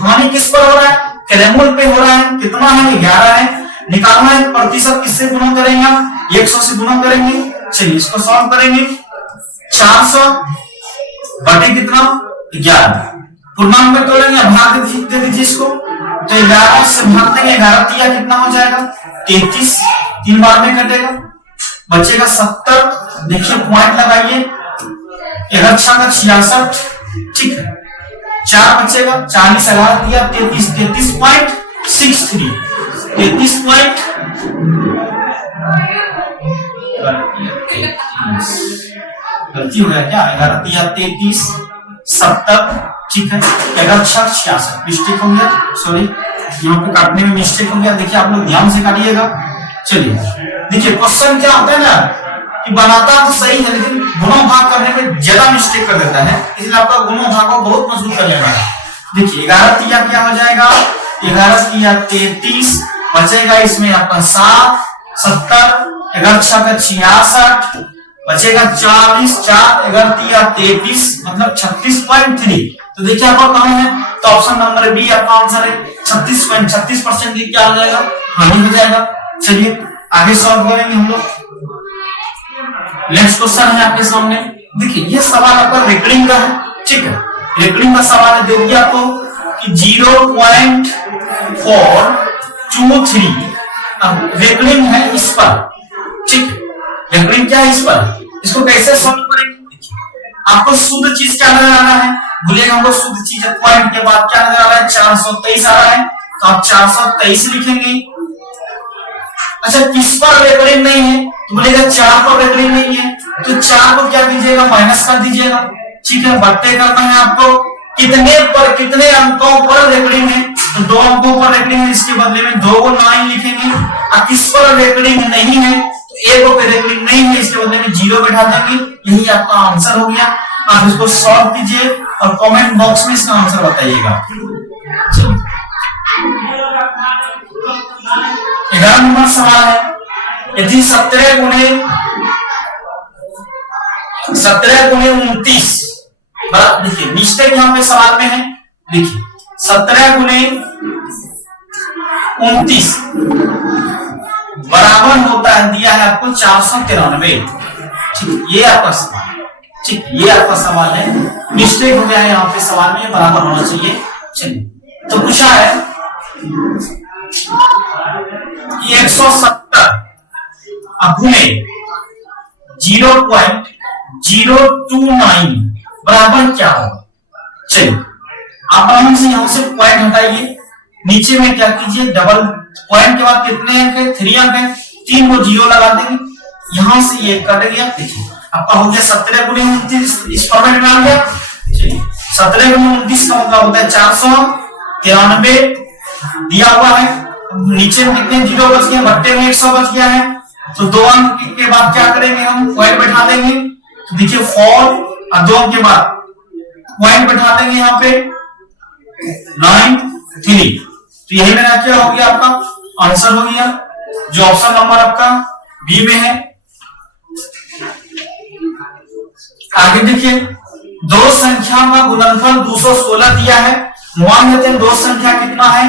हानि किस पर हो रहा है, क्रेमुल पे हो रहा है। कितना है, 11 है। निकालना है प्रतिशत, किससे गुणा करेंगे, 100 से गुणा करेंगे। चलिए इसको सॉल्व करेंगे, 400 बटे कितना, 11, पूर्णांक में तोड़ेंगे, भाग दे दीजिए इसको, तो 11 से भाग देंगे, 11 तिया कितना हो जाएगा, 33, 3 बार में कटेगा, बचेगा 70। देखिए पॉइंट लगाइए, 11×6 = 66, ठीक है, 4 बचेगा, 40 11 दिया 33, 33.63, 33 गलती हो गया क्या, 11 तिया 33, 70, ठीक है, 11×6 = 66, मिस्टेक हो गया, सॉरी यहाँ पे काटने में मिस्टेक हो गया। देखिए आप लोग ध्यान से काटिएगा। चलिए देखिए क्वेश्चन क्या होता है ना कि बनाता तो सही है, लेकिन गुणों भाग करने में ज्यादा मिस्टेक कर देता है, इसलिए आपका गुणों भाग को बहुत मजबूत कर लेना है। देखिए 11 तिया क्या हो जाएगा, 11 तिया 33, बचेगा इसमें आपका 7, 70, 11×6 = 66, बचेगा 40, 4 11 तिया 33, मतलब 36.3। तो देखिए आपका कहाँ है, तो ऑप्शन नंबर बी आपका आंसर है। 36% की क्या हो जाएगा, हानि हो जाएगा। चलिए आगे सॉल्व करेंगे हम लोग। नेक्स्ट क्वेश्चन है आपके सामने, देखिए ये सवाल आपका रेकरिंग का है, ठीक है, रेकरिंग का सवाल है, दे दिया आपको कि 0.423 रेकरिंग है इस पर, ठीक, रेकरिंग क्या है इस पर, इसको कैसे सॉल्व करेंगे। आपको शुद्ध चीज क्या नजर आ रहा है, बोलिएगा हमको शुद्ध चीज है, पॉइंट के बाद क्या नजर आ रहा है, 423 आ रहा है, तो आप 423 लिखेंगे। अच्छा किस पर रेकरिंग नहीं है, तो बोलेगा 4 पर रेकरिंग नहीं है, तो 4 को क्या कीजिएगा, माइनस कर दीजिएगा, ठीक है, बट्टे करना है आपको, कितने पर कितने अंकों पर रेकरिंग है, तो 2 अंकों पर रेकरिंग है, इसके बदले में 2 को 9 लिखेंगे। और किस पर रेकरिंग नहीं है, तो 1 पे रेकरिंग नहीं है, इसके बदले में 0 बैठा देंगे, यही आपका आंसर हो गया। आप इसको सॉल्व कीजिए और कमेंट बॉक्स में इसका आंसर बताइएगा। 11 नंबर सवाल है, यदि 17 गुणे 29, देखिए मिस्टेक यहाँ पे सवाल में है, देखिए 17 गुणे 29 बराबर होता है, दिया है आपको 493, ठीक, ये आपका सवाल, ठीक, ये आपका सवाल है, मिस्टेक हो गया है यहाँ पे सवाल में, बराबर होना चाहिए। चलिए तो पूछा है 170 गुणे 0.029 बराबर क्या होगा। चलिए आप आराम से यहां से पॉइंट हटाइए, नीचे में क्या कीजिए, डबल पॉइंट के बाद कितने अंक है, 3 अंक है, 3 को 0 लगा देंगे, यहां से ये कट गया। देखिए आपका हो गया 17 गुणे 29, इस फॉर्मेट में आ गया। 17 गुणे 29 का मतलब होता है 493 दिया हुआ है, नीचे में कितने 0 बच गए, बट्टे में 100 बच गया है, तो 2 अंक के बाद क्या करेंगे, हम पॉइंट बैठा देंगे, तो देखिए 4 और 2 अंक के बाद पॉइंट बैठा देंगे यहाँ पे 93, तो यही मेरा क्या हो गया, आपका आंसर हो गया, जो ऑप्शन नंबर आपका बी में है। आगे देखिए, दो संख्या का गुणनफल 216 दिया है, मान लेते हैं दो संख्या कितना है,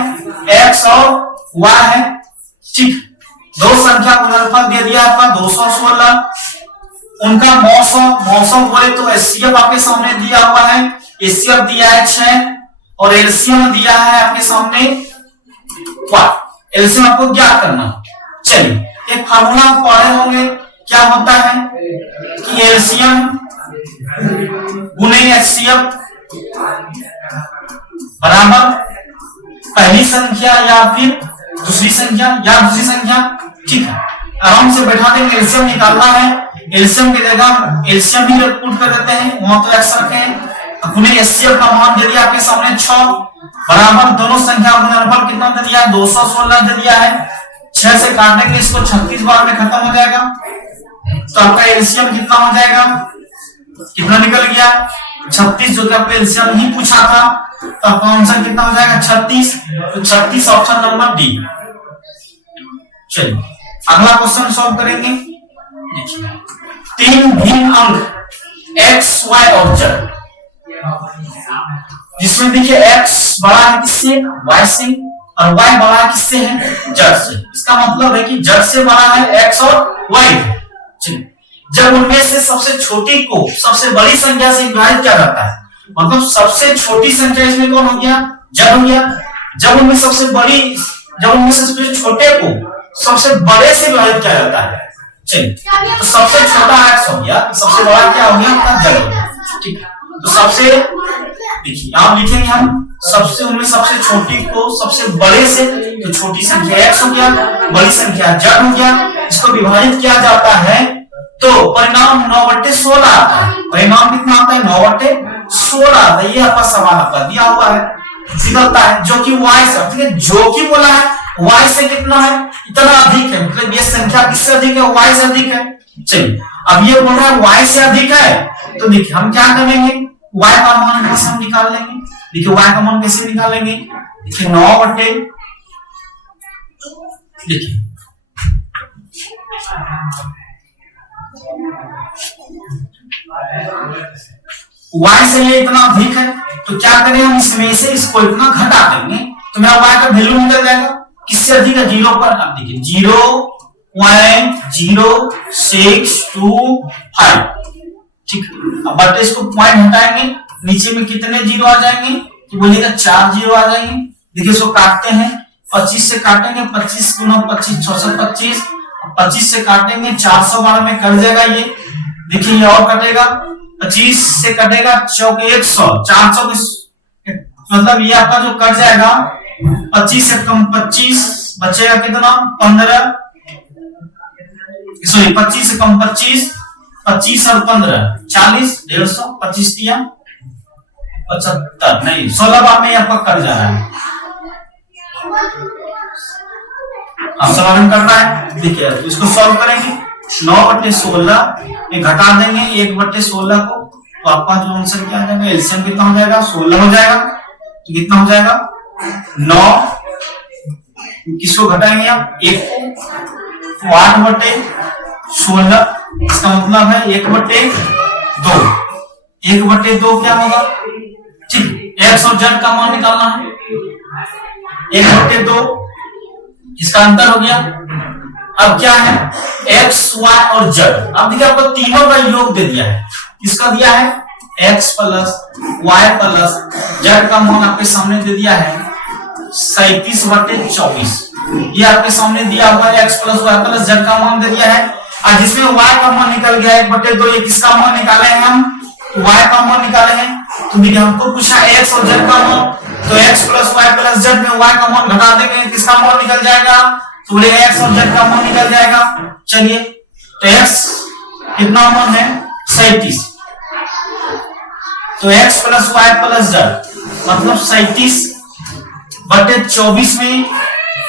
x और y है, ठीक, दो संख्या गुणनफल दे दिया आपका 216, उनका मौसम बोले तो एचसीएफ आपके सामने दिया हुआ है, एचसीएफ दिया है 6 और एलसीएम दिया है आपके सामने 5, एलसीएम आपको ज्ञात करना। चलिए एक फार्मूला पढ़े होंगे, क्या होता है कि एलसीएम गुणे एचसीएफ बराबर पहली संख्या या फिर दूसरी संख्या, ठीक है, आराम से बैठा देंगे, एलसीएम निकालना है, एलसीएम की जगह एलसीएम ही पुट कर देते हैं, वहां तो एक्स रखे हैं। अपने एचसीएफ का मान दे दिया आपके सामने 6 बराबर दोनों संख्या का गुणनफल कितना दे दिया है 216 दे दिया है। 6 से काटने के इसको 36 बार में खत्म हो जाएगा, तो आपका एलसीएम कितना हो जाएगा, कितना निकल गया 36, जो कि आपको एलसीएम ही पूछा था, तो आपका आंसर कितना हो जाएगा 36। तो 36 ऑप्शन नंबर डी। चलिए अगला क्वेश्चन सॉल्व करेंगे। देखिए 3 भिन्न अंक x, y और z, जिसमें देखिए x बड़ा है किससे, y से, और y बड़ा है किससे है, z से। इसका मतलब है कि z से बड़ा है x और y है। जब उनमें से सबसे छोटी को सबसे बड़ी संख्या से विभाजित किया जाता है, मतलब सबसे छोटी संख्या इसमें कौन हो गया, z हो गया। जब उनमें सबसे छोटे को सबसे बड़े से विभाजित किया जाता है, चलिए तो सबसे छोटा x हो गया, सबसे बड़ा क्या हो गया आपका z हो गया। ठीक है, तो सबसे देखिए आप लिखेंगे हम सबसे उनमें सबसे छोटी को सबसे बड़े से, तो छोटी संख्या x हो गया, बड़ी संख्या z हो गया, इसको विभाजित किया जाता है तो परिणाम 9/16 आता है। परिणाम कितना आता है 9/16 आता है। ये आपका सवाल आपका दिया हुआ है, निकलता है जो कि y से, ठीक है, जो कि बोला है y से कितना है, इतना अधिक है, मतलब ये संख्या किससे अधिक है, y से अधिक है। चलिए अब ये बोल रहा है y से अधिक है, तो देखिए हम क्या करेंगे, y का मान कैसे हम निकाल लेंगे। देखिए y का मान कैसे निकालेंगे, देखिए 9/, देखिए y से ये इतना अधिक है, तो क्या करें हम इसमें से इसको इतना घटा देंगे, तो मेरा y का वैल्यू निकल जाएगा किससे अधिक है, 0 पर। आप देखिए 0.0625, ठीक है। अब बटे इसको पॉइंट हटाएंगे, नीचे में कितने जीरो आ जाएंगे, तो बोलिएगा 4 जीरो आ जाएंगे। देखिए इसको काटते हैं, 25 से काटेंगे, 25 गुना 25 625, 25 से काटेंगे 412 में कट जाएगा ये। देखिए ये और कटेगा, 25 से कटेगा चौक 100, 400 मतलब ये आपका जो कट जाएगा 25 से कम 25 बचेगा कितना 15, सॉरी 25 से कम 25, 25 और 15 40, 150, 25 दिया 75, नहीं 16 बार में आपका कट जा रहा है। अब समाधान करना है, देखिए इसको सॉल्व करेंगे। 9/16 में घटा देंगे 1/16 को, तो आपका जो आंसर क्या आ जाएगा, एलसीएम कितना हो जाएगा 16 हो जाएगा। तो कितना हो जाएगा 9, किसको घटाएंगे आप 1 को, तो 8/16, इसका मतलब है 1/2। 1/2 क्या होगा, ठीक, x और z का मान निकालना है। 1/2 इसका अंतर हो गया। अब क्या है x, y और z। अब देखिए आपको तीनों का योग दे दिया है, किसका दिया है x plus y plus z का मान आपके सामने दे दिया है 37/24। ये आपके सामने दिया हुआ है, x plus y plus z का मान दे दिया है। और जिसमें y का मान निकल गया 1/2, ये किसका मान निकाले हैं हम, y का मान निकाले हैं। तो देखिए हमको पूछा x और z का मान, तो x plus y plus z में y का मान घटा देंगे, किसका मान निकल जाएगा, तो बोले x और z का मान निकल जाएगा। चलिए तो x कितना मान है 37, तो x plus y plus z मतलब 37/24 में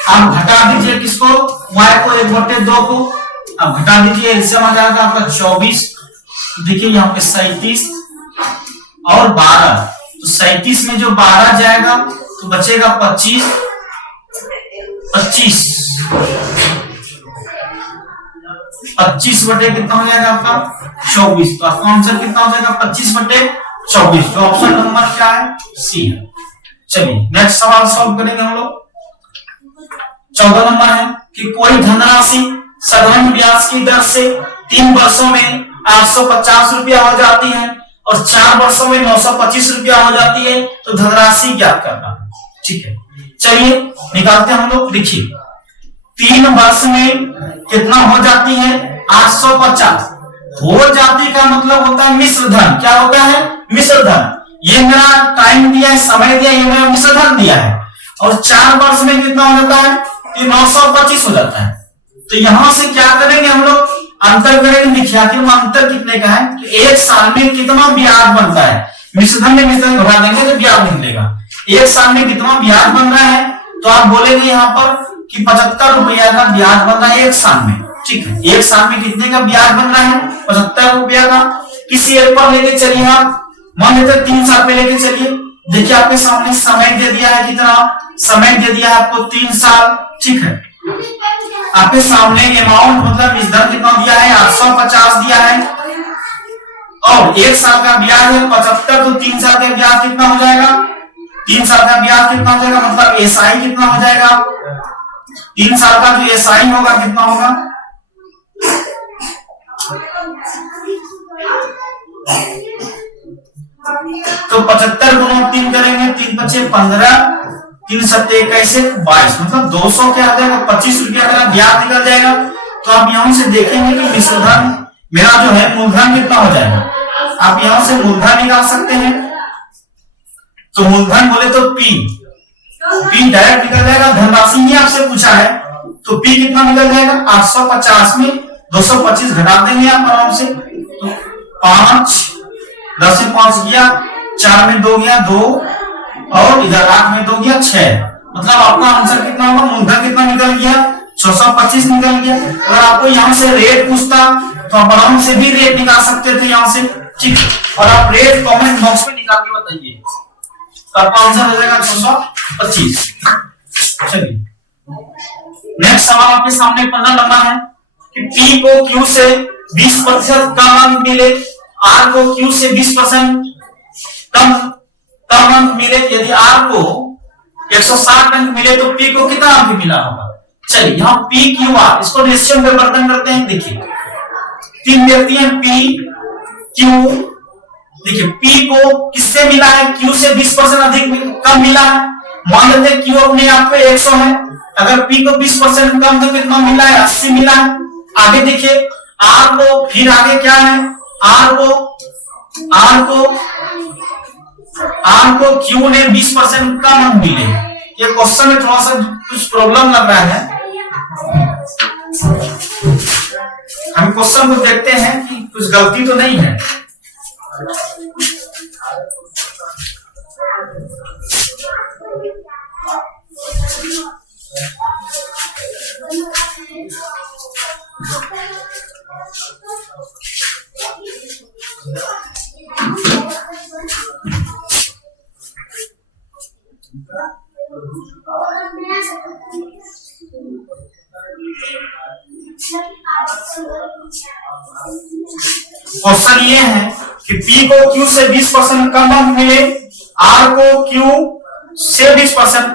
आप घटा दीजिए किसको, y को 1/2 को, अब घटा दीजिए, एलसीएम आ जाएगा आपका 24। देखिए यहाँ पे 37 और 12, तो 37 में जो 12 जाएगा तो बचेगा 25 बटे कितना हो जाएगा आपका 24। तो आपका आंसर कितना हो जाएगा 25/24, जो ऑप्शन नंबर क्या है सी है। चलिए नेक्स्ट सवाल सॉल्व करेंगे हम लोग। 14 नंबर है कि कोई धनराशि साधारण ब्याज की दर से 3 वर्षों में 850 रुपया हो जाती है और 4 वर्षों में 925 रुपया हो जाती है, तो धनराशि ज्ञात करना है। ठीक है, चलिए निकालते हैं हम लोग। देखिए 3 वर्ष में कितना हो जाती है 850 हो जाती का मतलब होता है मिश्र धन। क्या होता है मिश्र धन। ये मेरा टाइम दिया है, समय दिया है, ये मेरा मिश्र धन दिया है। और 4 वर्ष में कितना हो जाता है, 925 हो जाता है। तो यहां से क्या करेंगे हम लोग, अंतर करेंगे, देखिए आखिर में अंतर कितने का है, तो एक साल में कितना ब्याज बनता है, मिश्रधन में मिश्रधन घटा देंगे तो ब्याज निकलेगा। एक साल में कितना ब्याज बन रहा है, तो आप बोलेंगे यहाँ पर कि 75 रुपया का ब्याज बन रहा है एक साल में। ठीक है, एक साल में कितने का ब्याज बन रहा है, 75 रुपया का। किसी एक पर लेके चलिए, आप मान लेते 3 साल पे लेके चलिए। देखिए आपके सामने समय दे दिया है, कितना समय दे दिया है आपको, 3 साल। ठीक है, आपके सामने अमाउंट मतलब मिश्रधन कितना दिया है, 850 दिया है, और एक साल का ब्याज है 75, तो 3 साल का ब्याज कितना हो जाएगा, 3 साल का ब्याज कितना हो जाएगा, मतलब एसआई कितना हो जाएगा, 3 साल का जो एसआई होगा कितना होगा, तो 75 गुना 3 करेंगे, 3 पचे 15, 3 सत्ते 21, 22, मतलब 200 क्या आ जाएगा, 25 रुपया मेरा ब्याज निकल जाएगा। तो आप यहां से देखेंगे कि मिश्रधन मेरा जो है मूलधन कितना हो जाएगा, आप यहां से मूलधन निकाल सकते हैं। तो मूलधन बोले तो पी डायरेक्ट निकल जाएगा, धनराशि ही आपसे पूछा है, तो पी कितना निकल जाएगा, 850 में 225 घटा देंगे आप आराम से, तो 5, 10 में 5 गया, 4 में 2 गया 2, और इधर 8 में 2 गया 6, मतलब आपका आंसर कितना होगा, मूलधन कितना निकल गया, 625 निकल गया। अगर आपको यहाँ से रेट पूछता तो आप आराम से भी रेट निकाल सकते थे यहाँ से। ठीक, और आप रेट कमेंट बॉक्स में निकाल के बताइए, तो आपका आंसर हो जाएगा 625। चलिए नेक्स्ट सवाल आपके सामने 15 नंबर है कि P को Q से 20% कम अंक मिले, R को Q से 20% कम अंक मिले। यदि R को 160 अंक मिले तो P को कितना अंक मिला होगा। चलिए यहाँ P Q R इसको रेशियो में परिवर्तन करते हैं। देखिए 3 व्यक्ति हैं P Q, देखिए P को किससे मिला है, Q से 20% अधिक कम मिला है। मान लेते हैं Q अपने आप पे 100 है, अगर P को 20% कम तो कितना मिला है, 80 मिला है। आगे देखिए R को, फिर आगे क्या है, R को Q ने 20% कम अंक मिले। ये क्वेश्चन में थोड़ा सा कुछ प्रॉब्लम लग रहा है, हम क्वेश्चन को देखते हैं कि कुछ गलती तो नहीं है। क्वेश्चन ये है कि P को Q से 20% कम अंक मिले, R को Q से 20%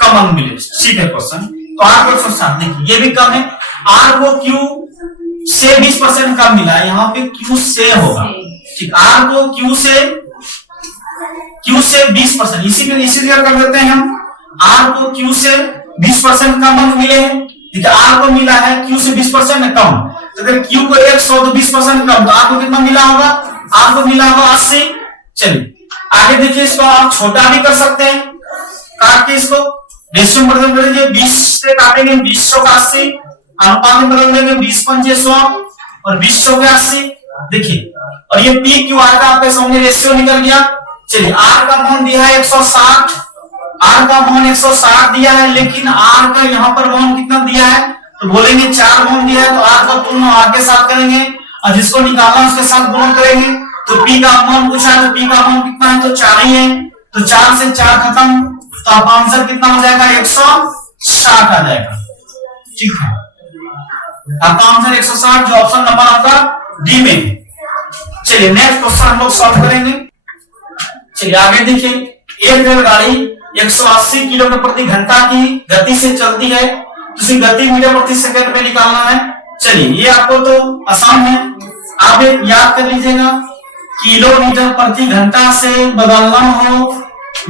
कम अंक मिले। ठीक है क्वेश्चन, तो R को 160, देखिए ये भी कम है, R को Q से 20% कम मिला, यहाँ पे Q से होगा। ठीक, R को Q से 20%, इसी कर देते हैं हम, R को Q से 20% कम अंक मिले हैं। ठीक है, R को मिला है Q से 20% कम, तो अगर Q को 100 तो 20% कम, तो R को कितना मिला होगा, R को मिला होगा 80। चलिए आगे देखिए, इसको आप छोटा भी कर सकते हैं, काट के इसको रेशियो में बदल देंगे, 20 से काटेंगे 20 का 80, अनुपात में बदल देंगे 20 पंजे 100 और 20 के 80। देखिए और ये P Q R का आपके सामने रेशियो निकल गया। चलिए R का मान दिया है 160, R का मान 160 दिया है, लेकिन R का यहाँ पर मान कितना दिया है, तो बोलेंगे 4 मान दिया है, तो R का तुलना R के साथ करेंगे और जिसको निकालना उसके साथ गुणा करेंगे। तो P का मान पूछा है, तो P का मान कितना है, तो 4 ही है, तो 4 से 4 खत्म, तो आपका आंसर कितना हो जाएगा, 160 आ जाएगा। ठीक है, आपका आंसर 160, जो ऑप्शन नंबर आपका डी में है। चलिए नेक्स्ट क्वेश्चन हम लोग सॉल्व करेंगे। चलिए आगे देखिए, एक रेलगाड़ी 180 किलोमीटर प्रति घंटा की गति से चलती है, तो उसकी गति मीटर प्रति सेकंड में निकालना है। चलिए ये आपको तो आसान है, आप एक याद कर लीजिएगा, किलोमीटर प्रति घंटा से बदलना हो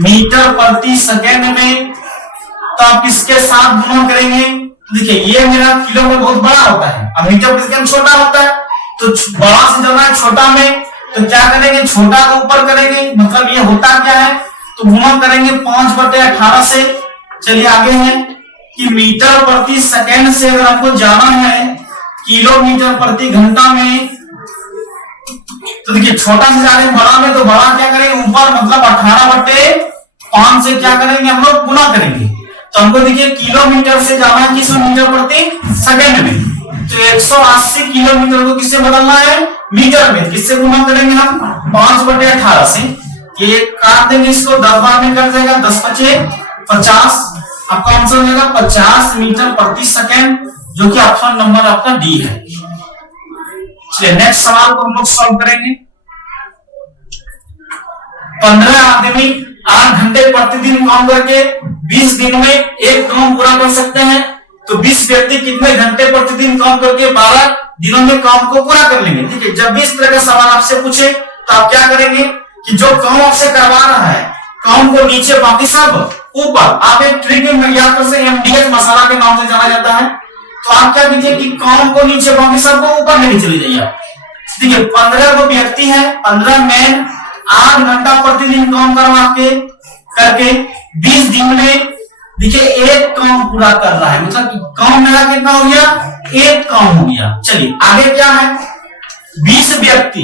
मीटर प्रति सेकंड में, तो आप किसके साथ गुणा करेंगे। देखिए ये मेरा किलोमीटर बहुत बड़ा होता है, अब मीटर प्रति सेकंड छोटा होता है, तो बड़ा से जाना है छोटा में, तो क्या करेंगे, छोटा को ऊपर करेंगे, मतलब ये होता क्या है, तो गुणा करेंगे 5/18 से। चलिए आगे है कि मीटर प्रति सेकंड से अगर हमको जाना है किलोमीटर प्रति घंटा में, तो देखिए छोटा से जा रहे हैं बड़ा में, तो बड़ा क्या करेंगे ऊपर मतलब 18/5 से क्या करेंगे हम लोग गुना करेंगे। तो हमको देखिए किलोमीटर से जाना है किस मीटर प्रति सेकंड में, तो 180 किलोमीटर को किससे बदलना है मीटर में, किससे गुना करेंगे हम 5/18 से। ये काट देंगे इसको 10 बार में कर जाएगा, 10×5 = 50। आपका आंसर हो जाएगा 50 मीटर प्रति सेकंड, जो कि ऑप्शन नंबर आपका डी है। चलिए नेक्स्ट सवाल को हम लोग सॉल्व करेंगे। 15 आदमी 8 घंटे प्रतिदिन काम करके 20 दिन में एक काम पूरा कर सकते हैं, तो 20 व्यक्ति कितने घंटे प्रतिदिन काम करके 12 दिनों में काम को पूरा कर लेंगे। ठीक है, जब भी इस तरह का सवाल आपसे पूछे तो आप क्या करेंगे कि जो काम आपसे करवा रहा है काम को नीचे बाकी सब ऊपर। आप एक ट्रिक में याद कर सकते हैं, MDH मसाला के नाम से जाना जाता है। तो आप क्या कीजिए कि काम को नीचे बाकी सब को ऊपर लेके चले जाइए। देखिए 15 वो व्यक्ति है, 15 मैन 8 घंटा प्रतिदिन काम करवा के करके 20 दिन में देखिए एक काम पूरा कर रहा है, मतलब काम मेरा कितना हो गया एक काम हो गया। चलिए आगे क्या है 20 व्यक्ति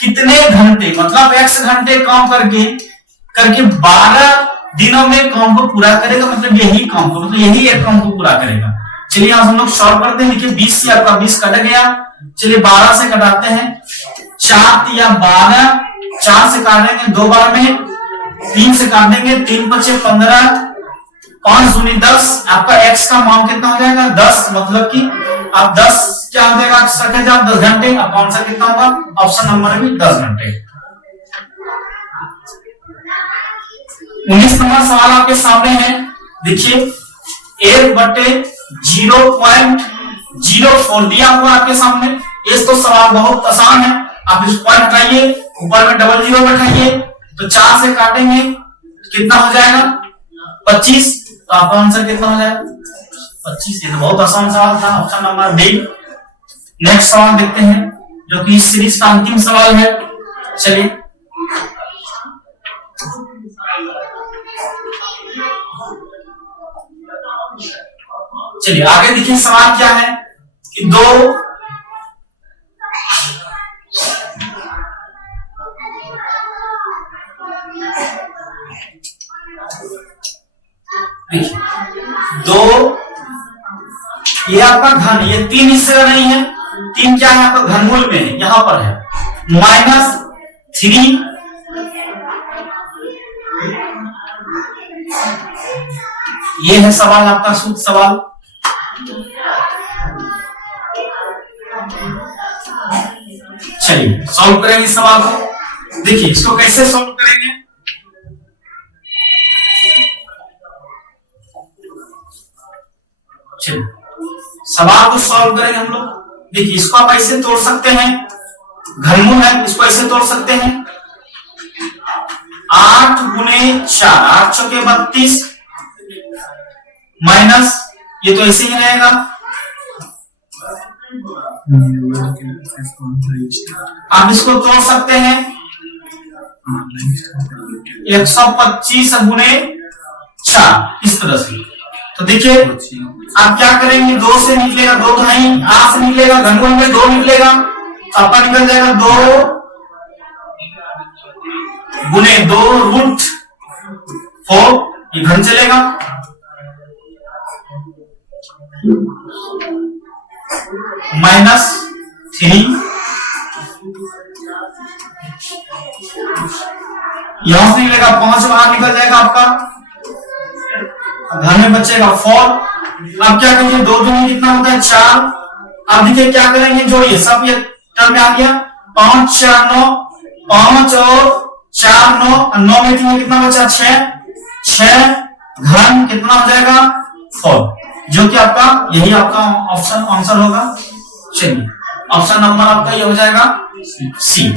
कितने घंटे मतलब x घंटे काम करके 12 दिनों में काम को पूरा करेगा, मतलब यही काम को मतलब यही एक काम को पूरा करेगा। चलिए यहां हम लोग सॉल्व करते हैं। देखिए 20 से आपका 20 कट गया, चलिए 12 से कटाते हैं, 4 या 12, 4 से काटेंगे 2 बार में, 3 से काट देंगे 3 × 5 = 15, 5 × 10 आपका x का मान कितना हो जाएगा 10, मतलब कि आप 10 क्या हो जाएगा 10 घंटे। आपका आंसर कितना होगा ऑप्शन नंबर भी 10 घंटे। 19 नंबर सवाल आपके सामने है। देखिए 1/0.04 दिया हुआ आपके सामने। ये तो सवाल बहुत आसान है, आप इस पॉइंट हटाइए, ऊपर में डबल जीरो बैठाइए, तो 4 से काटेंगे कितना हो जाएगा 25। तो आपका आंसर कितना हो जाएगा 25। ये तो बहुत आसान सवाल था, ऑप्शन नंबर डी। नेक्स्ट सवाल देखते हैं जो कि इस सीरीज का अंतिम सवाल है। चलिए आगे देखिए सवाल क्या है कि ये आपका घन, ये 3 हिस्से का नहीं है, 3 क्या है आपका घनमूल में है, यहां पर है -3 ये है सवाल आपका शुद्ध सवाल। चलिए सॉल्व करेंगे इस सवाल को। देखिए इसको कैसे सॉल्व करेंगे, चलिए सवाल को सॉल्व करेंगे हम लोग। देखिए इसको आप ऐसे तोड़ सकते हैं, घनमूल है, इसको ऐसे तोड़ सकते हैं 8 × 4, 8 × 4 = 32 माइनस ये तो ऐसे ही रहेगा, आप इसको तोड़ सकते हैं 125 × 4 इस तरह से। तो देखिए आप क्या करेंगे 2 से निकलेगा 2 ढाई, 8 से निकलेगा घनमूल में 2 निकलेगा, आपका निकल जाएगा 2 × 2√4, ये घन चलेगा -3, यहां से निकलेगा 5 बाहर निकल जाएगा आपका, घर में बचेगा 4। अब क्या करिए 2 दूनी कितना होता है 4। अब देखिए क्या करेंगे, जो ये सब ये टर्म में आ गया 5 × 4 = 9, 5 और 4 9 में 3 कितना बचा 6 घन कितना हो जाएगा 4, जो कि आपका यही आपका ऑप्शन आंसर होगा। चलिए ऑप्शन नंबर आपका ये हो जाएगा सी।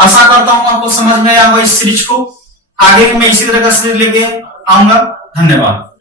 आशा करता हूं आपको समझ में आया होगा इस सीरीज को। आगे भी मैं इसी तरह का सीरीज लेके आऊंगा। धन्यवाद।